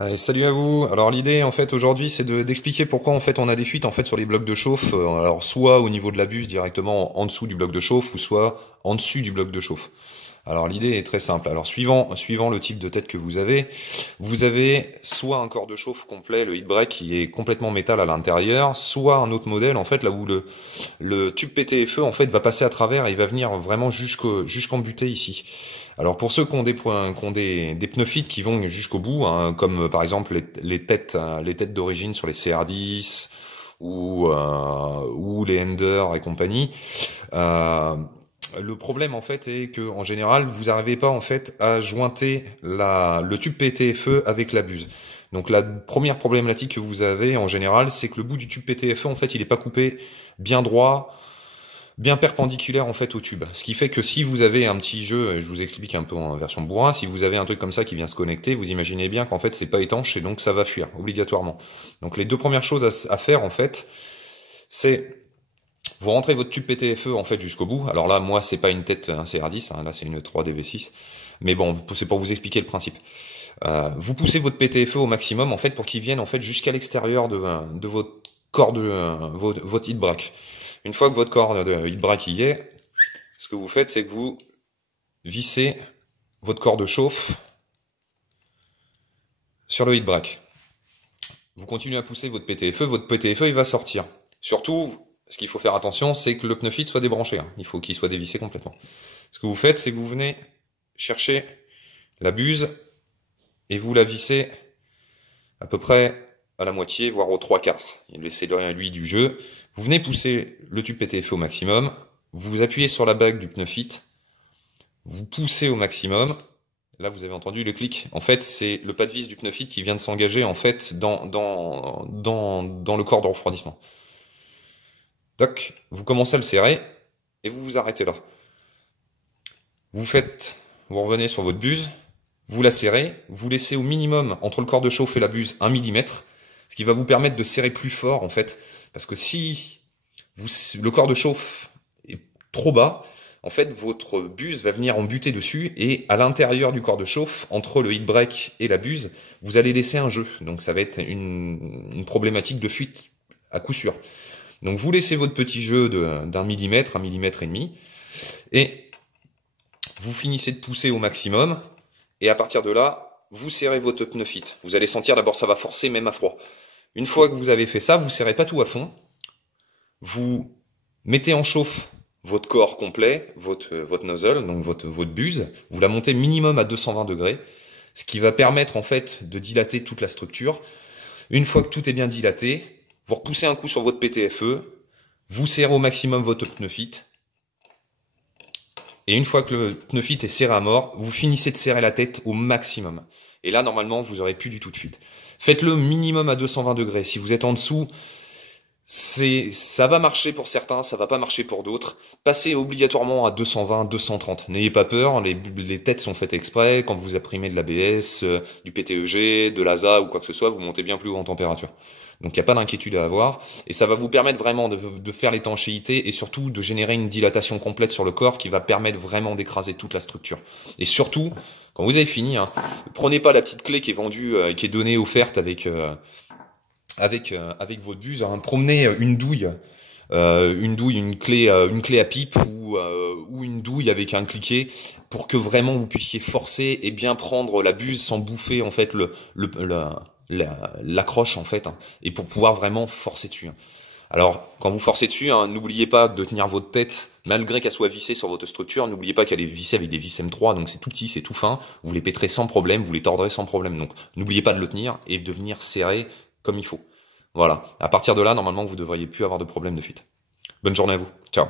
Allez, salut à vous. Alors l'idée en fait aujourd'hui c'est d'expliquer pourquoi en fait on a des fuites en fait sur les blocs de chauffe. Alors soit au niveau de la buse directement en dessous du bloc de chauffe ou soit en dessus du bloc de chauffe. Alors l'idée est très simple. Alors suivant le type de tête que vous avez soit un corps de chauffe complet, le heat break qui est complètement métal à l'intérieur, soit un autre modèle en fait là où le tube PTFE en fait va passer à travers et il va venir vraiment jusqu'en butée ici. Alors pour ceux qui ont des pneus fit qui vont jusqu'au bout, hein, comme par exemple les têtes d'origine sur les CR10 ou les Ender et compagnie, euh, le problème en fait est que en général vous n'arrivez pas en fait à jointer le tube PTFE avec la buse. Donc la première problématique que vous avez en général, c'est que le bout du tube PTFE en fait il n'est pas coupé bien droit, bien perpendiculaire en fait au tube. Ce qui fait que si vous avez un petit jeu, je vous explique un peu en version bourrin, si vous avez un truc comme ça qui vient se connecter, vous imaginez bien qu'en fait c'est pas étanche et donc ça va fuir obligatoirement. Donc les deux premières choses à faire en fait, c'est vous rentrez votre tube PTFE en fait jusqu'au bout. Alors là moi c'est pas une tête un CR10, hein, là c'est une 3DV6, mais bon c'est pour vous expliquer le principe. Vous poussez votre PTFE au maximum en fait pour qu'il vienne en fait jusqu'à l'extérieur de votre corps votre heat break. Une fois que votre corps de heat break y est, ce que vous faites, c'est que vous vissez votre corps de chauffe sur le heat break. Vous continuez à pousser votre PTFE il va sortir. Surtout, ce qu'il faut faire attention, c'est que le pneu fit soit débranché. Hein. Il faut qu'il soit dévissé complètement. Ce que vous faites, c'est que vous venez chercher la buse et vous la vissez à peu près à la moitié, voire aux trois quarts. Laissez lui du jeu. Vous venez pousser le tube PTFE au maximum, vous appuyez sur la bague du pneu fit, vous poussez au maximum. Là, vous avez entendu le clic. En fait, c'est le pas de vis du pneu fit qui vient de s'engager en fait dans le corps de refroidissement. Toc, vous commencez à le serrer et vous vous arrêtez là. Vous revenez sur votre buse, vous la serrez, vous laissez au minimum entre le corps de chauffe et la buse 1 mm, ce qui va vous permettre de serrer plus fort en fait, parce que si le corps de chauffe est trop bas, en fait votre buse va venir en buter dessus et à l'intérieur du corps de chauffe, entre le heat break et la buse, vous allez laisser un jeu, donc ça va être une problématique de fuite à coup sûr. Donc vous laissez votre petit jeu d'un millimètre, 1,5 mm, et vous finissez de pousser au maximum, et à partir de là, vous serrez votre pneu fit. Vous allez sentir d'abord ça va forcer même à froid. Une fois que vous avez fait ça, vous serrez pas tout à fond. Vous mettez en chauffe votre corps complet, votre nozzle, donc votre buse. Vous la montez minimum à 220 degrés, ce qui va permettre en fait de dilater toute la structure. Une fois que tout est bien dilaté, vous repoussez un coup sur votre PTFE, vous serrez au maximum votre pneu fit. Et une fois que le pneu fit est serré à mort, vous finissez de serrer la tête au maximum. Et là, normalement, vous n'aurez plus du tout de fuite. Faites-le minimum à 220 degrés. Si vous êtes en dessous, ça va marcher pour certains, ça va pas marcher pour d'autres. Passez obligatoirement à 220, 230. N'ayez pas peur, les têtes sont faites exprès. Quand vous imprimez de l'ABS, du PTEG, de l'ASA ou quoi que ce soit, vous montez bien plus haut en température. Donc il n'y a pas d'inquiétude à avoir, et ça va vous permettre vraiment de faire l'étanchéité et surtout de générer une dilatation complète sur le corps qui va permettre vraiment d'écraser toute la structure. Et surtout, quand vous avez fini, hein, prenez pas la petite clé qui est vendue, qui est donnée offerte avec votre buse, hein, promenez une clé à pipe ou une douille avec un cliquet pour que vraiment vous puissiez forcer et bien prendre la buse sans bouffer en fait l'accroche en fait, hein, et pour pouvoir vraiment forcer dessus. Hein. Alors quand vous forcez dessus, hein, n'oubliez pas de tenir votre tête, malgré qu'elle soit vissée sur votre structure, n'oubliez pas qu'elle est vissée avec des vis M3, donc c'est tout petit, c'est tout fin, vous les péterez sans problème, vous les tordrez sans problème, donc n'oubliez pas de le tenir et de venir serrer comme il faut. Voilà, à partir de là, normalement vous ne devriez plus avoir de problème de fuite. Bonne journée à vous, ciao.